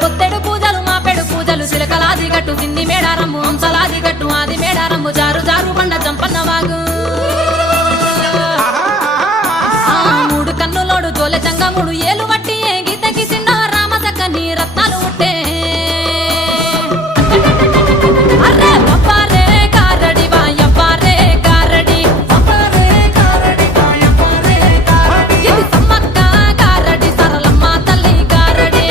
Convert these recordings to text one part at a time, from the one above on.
పొత్తెడు పూజలు మాపెడు పూజలు చిలకలాది గట్టు కింది మేడారమ్ము హంసలాది గట్టు ఆది మేడారమ్ము జారు జారు బండ చంపన్న వాగు మూడు కన్నులోడు తోలె చంగముడు ఏలు వట్టి ఏ గీతకి చిన్న రామసక్కని రత్నాలు ఉట్టే అరే పప్పారే కారడి వాయప్పారే కారడి ఇది సమ్మక్క కారడి సరళమ్మ తల్లి కారడి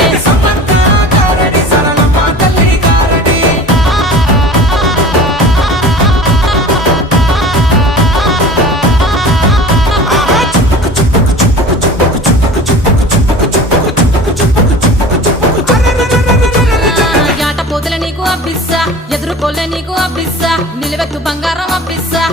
యాట పోతుల నీకు అబ్బిస్సా ఎదురుకోలే నీకు అబ్బిస్సా నిలవెత్తు బంగారం అబ్బిస్సా